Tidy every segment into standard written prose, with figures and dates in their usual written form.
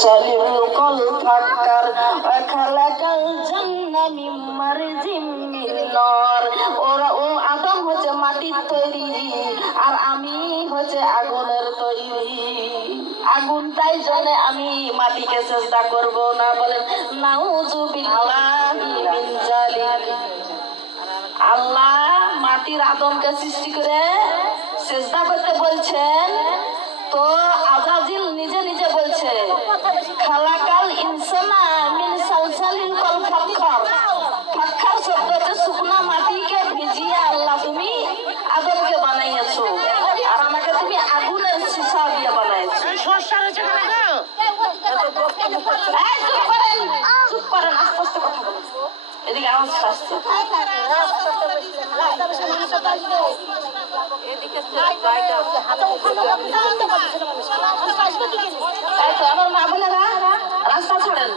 Salim call ফাক্কার খালাকাল জান্নাহ মিন মারজিম মিন নর। ওরা ও আদম হচ্ছে মাটির তৈরি আর আমি হচ্ছে আগুনের তৈরি। আগুন, তাই জন্য আমি মাটিকে সেজদা করব না। বলেন নাউযুবিল্লাহি মিন যালিক। আল্লাহ মাটির আদমকে সৃষ্টি করে সেজদা করতে বলছেন, তো আজাজিল নিজে নিজে বলছে খালাকাল ইনসানা মিন সালসালিন কাল ফাক্কার। ফাক্কার শব্দ হচ্ছে শুকনা মাটিকে ভিজিয়ে আল্লাহ তুমি আদমকে বানাইয়েছো, আর আমাকে তুমি আগুনের সীসা দিয়ে বানাইছো। চুপ করেন, আস্তে আস্তে কথা বলেন, এদিকে আওয়াজ আসছে। আমার মা বোনেরা রাস্তা ছাড়েন।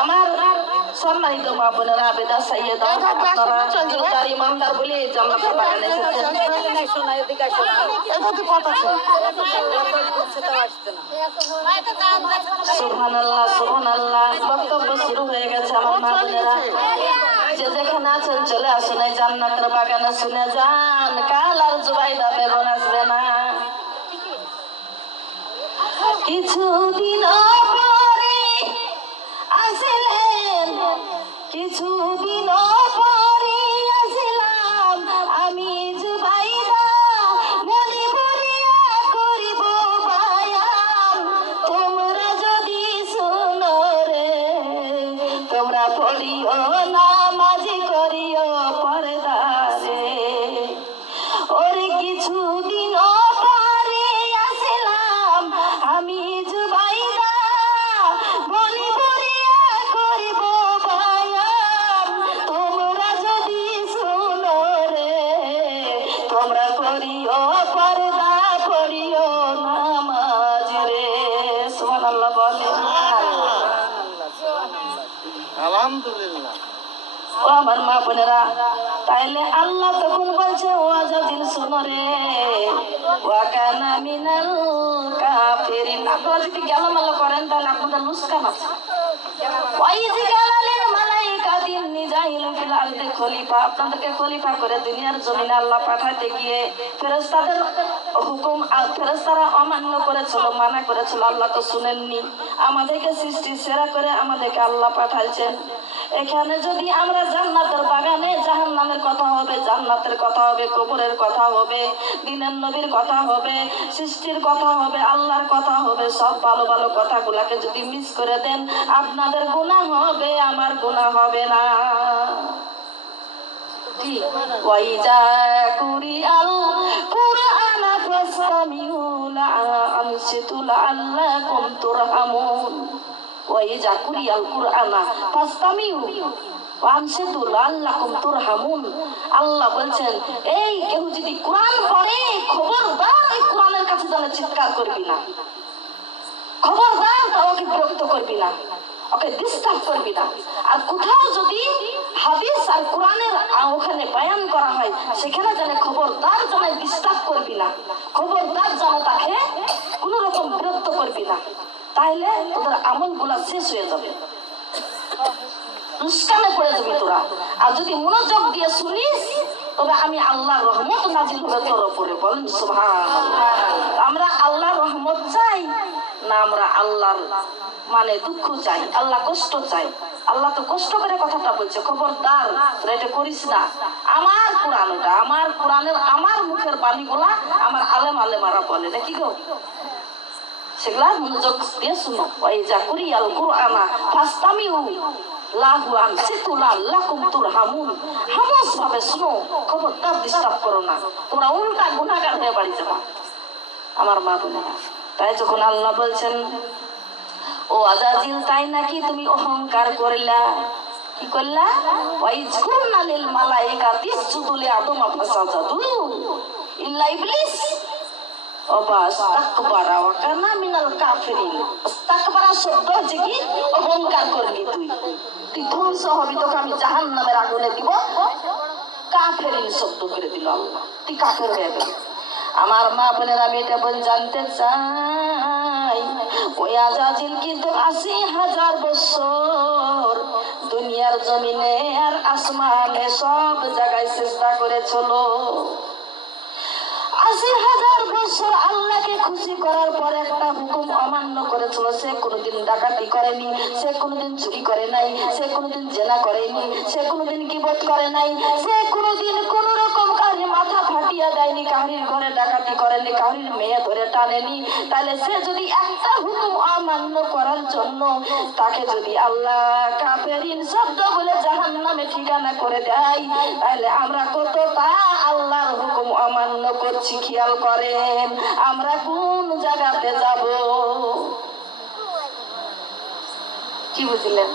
আমার সম্মানিত মা বোনেরা, বেদা সাইয়েদা, আপনারা ইমানদার বলে জান্নাতের বাগানে এসেছেন। সুবহানাল্লাহ সুবহানাল্লাহ। বক্তব্য শুরু হয়ে গেছে আমার মা বোনেরা। যে যেখানে আছেন চলে আসুন এই জান্নাতের বাগানে, শুনে যান কাল আর জুবাইদা বেগম আসবে না। কিছুদিন পরে আসলেন, কিছুদিন পরে আসলাম আমি জুবাইদা, মনে ভরিয়া করিব বায়ান। তোমরা যদি শোনো রে, তোমরা পড়িও নামাজ করিও পর্দা রে। ওরে কিছুদিন পরে আসলাম আমি জুবাইদা, মনে ভরিয়া করিব বায়ান। তোমরা যদি শোনো রে, তোমরা করিও পর্দা, পড়িও নামাজ রে। সুবহানাল্লাহ বলেন। আলহামদুলিল্লাহ। ও আমার মা বোনেরা, তাইলে আল্লাহ তখন বলছে ও আজাদিল শুনো রে, ওয়া কানা মিনাল কাফিরিন। আপনারা যদি গেলামালা করেন তাহলে আপনাদের লুসকান আছে। ওয়াইজি গালালিল মালাইকাতি নিজাইলু ফিল আরদি খলিফা। আপনাদেরকে খলিফা করে দুনিয়ার জমিনে আল্লাহ পাঠাতে গিয়ে ফেরেশতাদের হুকুম ফেরেশতারা অমান্য করেছিল, মানা করেছিল, আল্লাহ তো শুনেননি। আমাদেরকে সৃষ্টি সেরা করে আমাদেরকে আল্লাহ পাঠাইছেন। এখানে যদি আমরা জান্নাতের বাগানে জাহান্নামের কথা হবে, জান্নাতের কথা হবে, কবরের কথা হবে, দিনের নবীর কথা হবে, সৃষ্টির কথা হবে, আল্লাহর কথা হবে, সব ভালো ভালো কথাগুলাকে যদি মিস করে দেন, আপনাদের গুনাহ হবে, আমার গুনাহ হবে না। জি, ওয়াইজা কুরিআল কুরআন ফাসতামিউ লাআনসিতু লাআল্লাকুম তুরহামুন। ওয়াইজা কুরিআল কুরআন ফাসতামিউ ওয়ানসিতু লাআল্লাকুম তুরহামুন। আল্লাহ বলছেন এই কেউ যদি কোরআন পড়ে, খবরদার এই কোরআনের কাছে যেন চিৎকার করবি না, খবরদার তাকে বিরক্ত করবি না, ওকে ডিস্টার্ব করবি না। আর কোথাও যদি হাদিস আর কোরআনের ওখানে বয়ান করা হয়, সেখানে যেন খবরদার যেন ডিস্টার্ব করবি না, খবরদার যেন তাকে কোন রকম বিরক্ত করবি না, তাইলে তোদের আমল গুলা শেষ হয়ে যাবে, লুস্কানে পড়ে যাবি তোরা। আর যদি মনোযোগ দিয়ে শুনিস, তবে আমি আল্লাহর রহমত নাজিল হবে তোর উপরে। বলেন সুবহানাল্লাহ। আমরা আল্লাহর রহমত চাই না আমরা আল্লাহর মানে দুঃখ চাই, আল্লাহ কষ্ট চাই? আল্লাহ তো কষ্ট করে কথাটা বলছে, খবরদার তোরা এটা করিস না। আমার কোরআন, ওটা আমার কোরআনের আমার মুখের বাণীগুলা আমার আলেমারা বলে নাকি গো, সেগুলা মনোযোগ দিয়ে শুনো। ওয়াইজা কুরিআল কুরআনা ফাসতামিউ লাহু আনসিতু লাআল্লাকুম তুরহামুন। হামস ভাবে শুনো, খবরদার ডিস্টার্ব করো না, তোমরা উল্টা গুনাহগার হয়ে বাড়ি যাবা আমার মা বোনেরা। তাই যখন আল্লাহ বলছেন ও আজাজিল, তাই নাকি তুমি অহংকার করলা, কি করলা? ওয়াইজকুরনা লিল মালাইকাতি ইসজুদু লিআদম ফাসাজাদু ইল্লা ইবলিস অবাস্তাকবারা ওয়া কানা মিনাল কাফিরিন। ইস্তাকবারা শব্দ হচ্ছে কি অহংকার করবি, তুই ধ্বংস হবি, তোকে আমি জাহান্নামের আগুনে দিব। কাফেরিন শব্দ করে দিল আল্লাহ, তুই কাফের হয়ে গেল। আমার মা বোনেরা, আমি এটা বল জানতে চাই ওই আজাজিল কিন্তু ৮০,০০০ বছর দুনিয়ার জমিনে আর আসমানে সব জায়গায় চেষ্টা করেছিল। ৮০,০০০ বছর আল্লাহকে খুশি করার পর একটা হুকুম অমান্য করেছিল। সে কোনোদিন ডাকাতি করেনি, সে কোনোদিন চুরি করে নাই, সে কোনোদিন জেনা করেনি, সে কোনোদিন গীবত করে নাই, সে কোনোদিন কোন রকম কাহিনী মাথা ফাটিয়া দেয়নি, কাহিনীর ঘরে ডাকাতি করেনি, কাহিনীর মেয়ে ধরে টানেনি। তাহলে সে যদি একটা হুকুম অমান্য করার জন্য তাকে যদি আল্লাহ কাফেরিন শব্দ বলে জাহান্নামে ঠিকানা করে দেয়, তাহলে আমরা কতটা আল্লাহর হুকুম অমান্য করছি খেয়াল করেন। আমরা কোন জায়গাতে যাব? কি বুঝলেন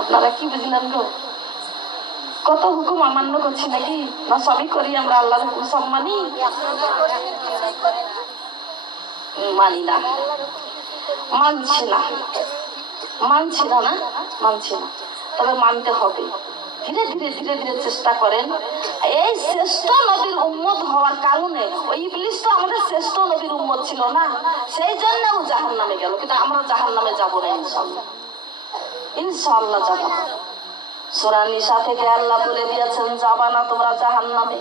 আপনারা? কি বুঝলেন গো? কত হুকুম অমান্য করছি নাকি? না সবই করি আমরা আল্লাহর হুকুম সব মানি? মানি না, মানছি না, মানছি না, না মানছি না, তবে মানতে হবে। ধীরে ধীরে ধীরে ধীরে চেষ্টা করেন। এই শ্রেষ্ঠ নবীর উম্মত হওয়ার কারণে ওই ইবলিস তো আমাদের শ্রেষ্ঠ নবীর উম্মত ছিল না, সেই জন্য ও জাহান্নামে গেল। কিন্তু আমরা জাহান্নামে যাব না ইনশাআল্লাহ, ইনশাআল্লাহ যাব না। সূরা নিসা থেকে আল্লাহ বলে দিয়েছেন যাবা না তোমরা জাহান্নামে।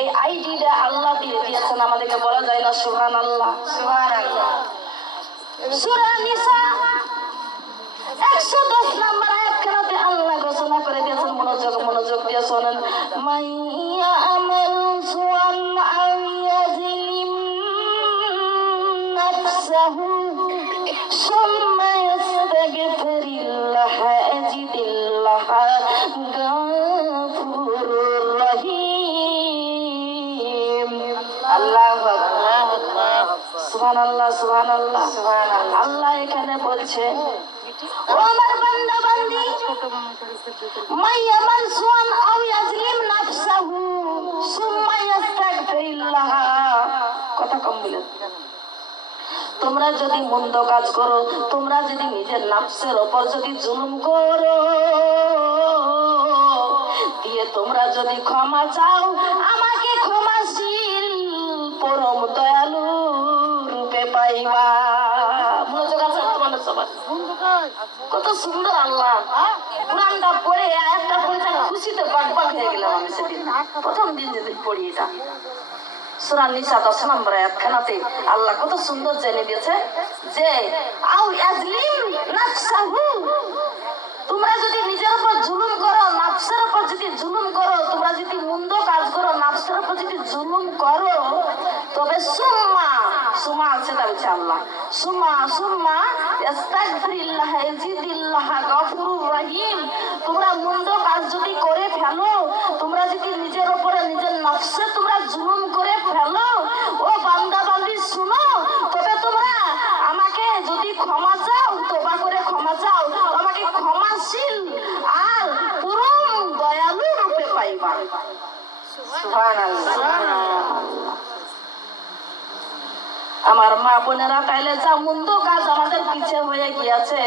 এই আইডিটা আল্লাহ দিয়ে দিয়েছেন আমাদেরকে, বলা যায় না সুবহানাল্লাহ? সুবহানাল্লাহ। সূরা নিসা ১১০ নম্বর আয়াতখানাতে আল্লাহ ঘোষণা করে দিয়েছেন, মনোযোগ দিয়ে শোনেন। মাইয়া আমাল সুআন আন ইয়াজলিম নাফসাহু সুম্মা ইস্তাগফিরিল্লাহ ইয়াজিদিল্লাহ গাফুরুর রহিম। আল্লাহু আকবার, সুবহানাল্লাহ, সুবহানাল্লাহ, সুবহানাল্লাহ। আল্লাহ এখানে বলছে, ও আমার বান্দা বান্দি, মাইয়ামান সুআন আও ইয়াজলিম নাফসাহু সুম্মা ইস্তাগফিরিল্লাহ। কথা কম বলেন। তোমরা যদি মন্দ কাজ করো, তোমরা যদি নিজের নফসের উপর যদি জুলুম করো, দিয়ে তোমরা যদি ক্ষমা চাও, আমাকে ক্ষমাশীল পরম দয়ালু রূপে পাইবা। মনোযোগ আছে তোমাদের সবার? কত সুন্দর আল্লাহ কুরআনটা পড়ে, আয়াতটা পড়ে খুশিতে বাগবাগ হয়ে গেলাম আমি সেদিন, প্রথম দিন যেদিন পড়ি এটা। সূরা নিসা ১০ নম্বর আয়াতখানাতে আল্লাহ কত সুন্দর জেনে দিয়েছে যে আও ইয়াজলিম নাফসাহু, তোমরা যদি নিজের উপর জুলুম করো, নফসের উপর যদি জুলুম করো, তোমরা যদি মন্দ কাজ করো, নফসের উপর যদি জুলুম করো, তবে সুম্মা সেটা হচ্ছে আল্লাহ, সুম্মা ইস্তাগফিরিল্লাহ ইয়াজিদিল্লাহ গাফুরুর রহিম। তোমরা মন্দ কাজ যদি করে ফেলো, তোমরা যদি নিজের উপরে নিজের নফসে তোমরা জুলুম করে ফেলো, ও বান্দা বান্দি শুনো, তবে তোমরা আমাকে যদি ক্ষমা চাও, তোবা করে ক্ষমা চাও, আমাকে ক্ষমাশীল আর পরম দয়ালু রূপে পাইবা। সুবহানাল্লাহ। আমার মা বোনেরা, তাইলে যা মন্দ কাজ আমাদের পিছে হয়ে গিয়েছে,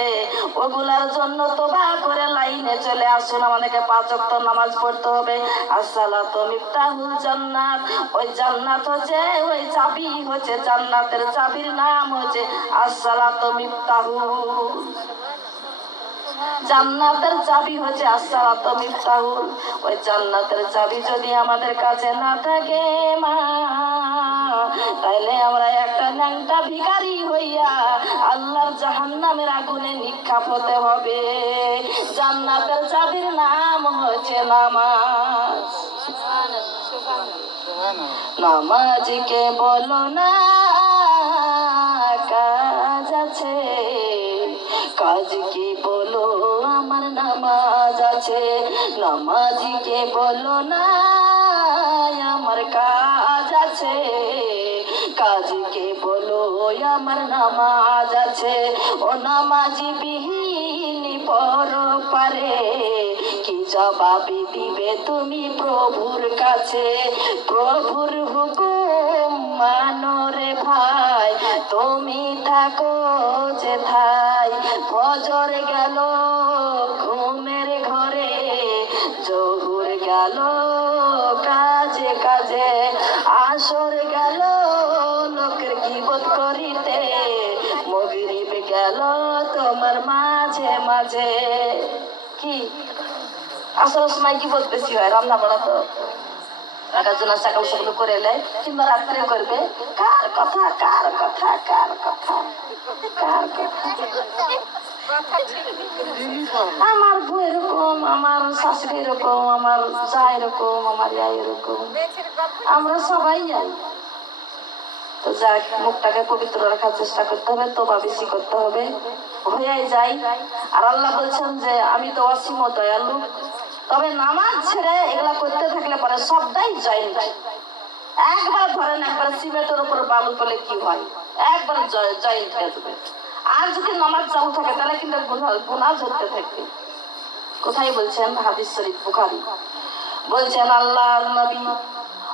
ওগুলার জন্য তোবা করে লাইনে চলে আসুন। আমাদেরকে ৫ ওয়াক্ত নামাজ পড়তে হবে। আসসালাতু মিফতাহুল জান্নাত, ওই জান্নাত হচ্ছে, ওই চাবি হচ্ছে, জান্নাতের চাবির নাম হচ্ছে আসসালাতু মিফতাহু। জান্নাতের চাবি হচ্ছে আসসালাতু মিফতাহুল। ওই জান্নাতের চাবি যদি আমাদের কাছে না থাকে মা, তাইলে আমরা একটা ন্যাংটা ভিখারি হইয়া আল্লাহর জাহান্নামের আগুনে নিক্ষেপ হতে হবে। জান্নাতের চাবির নাম হচ্ছে নামাজ। নামাজকে বলো না কাজ আছে, কাজ কি বলো আমার নামাজ আছে। নামাজকে বলো না আমার কাজ আছে, কাজকে বলো আমার নামাজ আছে। ও নামাজি বিহীন পরপারে কি জবাবি দিবে তুমি প্রভুর কাছে? প্রভুর হুকুম মানো রে ভাই, তুমি থাকো যেথায়। ফজর গেল ঘুমের ঘরে, জহুর গেল কাজে কাজে, আসর গেল লোকের গীবত করিতে, গেল তোমার মাঝে মাঝে। কি আসল সময় কি বলতে বেশি হয়, রান্না বাড়া তো জন্য সকাল সকাল করে এলে কিংবা রাত্রে করবে। কার কথা কার কথা কার কথা কার কথা। আমার বউ এরকম, আমার শাশুড়ি এরকম, আমার যা এরকম, আমার ইয়া এরকম, আমরা সবাই যাই। তো যাক, মুখটাকে পবিত্র রাখার চেষ্টা করতে হবে, তোবা বেশি করতে হবে, হয়ে যাই। আর আল্লাহ বলছেন যে আমি তো অসীম দয়ালু। তবে নামাজ ছেড়ে এগুলা করতে থাকলে পরে সবটাই জয়েন্ট। একবার ধরেন, একবার সিমেন্টের উপর বালু পেলে কি হয়, একবার জয়েন্ট হয়ে যাবে। আর যদি নামাজ চালু থাকে তাহলে কিন্তু গুনাহ ধরতে থাকবে। কোথায় বলছেন? হাদিস শরীফ বুখারী। বলছেন আল্লাহর নবী,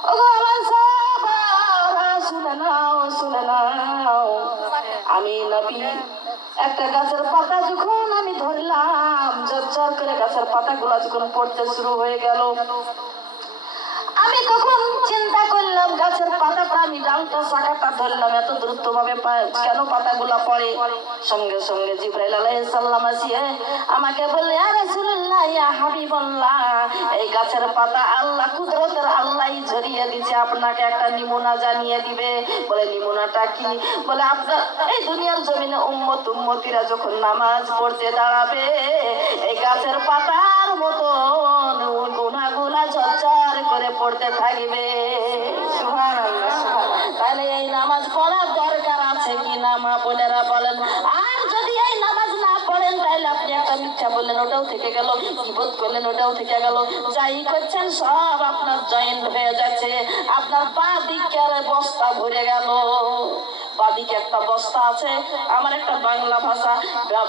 ওগো আমার সাহাবারা শুনে নাও, শুনে নাও, আমি নবী একটা গাছের পাতা যখন আমি ধরলাম, ঝরঝর করে গাছের পাতাগুলো যখন পড়তে শুরু হয়ে গেল, আমি তখন চিন্তা করলাম গাছের পাতাটা আমি ডালটা শাখাটা ধরলাম, এত দ্রুত ভাবে কেন পাতাগুলা পড়ে? সঙ্গে সঙ্গে জিবরাইল আলাইহিস সালাম আসিয়ে আমাকে বললে, ইয়া রাসূলুল্লাহ, ইয়া হাবিবাল্লাহ, এই গাছের পাতা আল্লাহ কুদরতের আল্লাহই ঝরিয়ে দিয়েছে, আপনাকে একটা নিমুনা জানিয়ে দিবে। বলে নিমুনাটা কি? বলে আপনার এই দুনিয়ার জমিনে উম্মতিরা যখন নামাজ পড়তে দাঁড়াবে, এই গাছের পাতার মতন গুনাহগুলা ঝরঝর করে পড়তে থাকবে। সুবহানাল্লাহ, সুবহানাল্লাহ। তাহলে এই নামাজ পড়ার দরকার আছে কি না, মা বোনেরা বলেন? আর যদি এই নামাজ না পড়েন তাহলে আপনি একটা মিথ্যা বললেন, ওটাও থেকে গেল, বিপদ করলেন, ওটাও থেকে গেল, যাই করছেন সব আপনার জয়েন্ট হয়ে যাচ্ছে। আপনার পা দিকের বস্তা ভরে গেল। বাদিকে একটা বস্তা আছে, আমার একটা বাংলা ভাষা,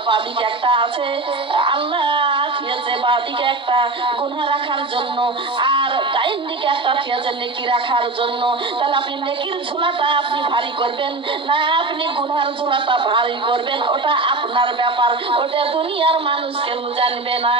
বাদিকে একটা আছে আল্লাহ দিয়েছে, বাদিকে একটা গুনাহ রাখার জন্য, আর ডাইন দিকে একটা দিয়েছে নেকি রাখার জন্য। তাহলে আপনি নেকির ঝোলাটা আপনি ভারী করবেন না আপনি গুনার ঝোলাটা ভারী করবেন, ওটা আপনার ব্যাপার, ওটা দুনিয়ার মানুষ কেউ জানবে না।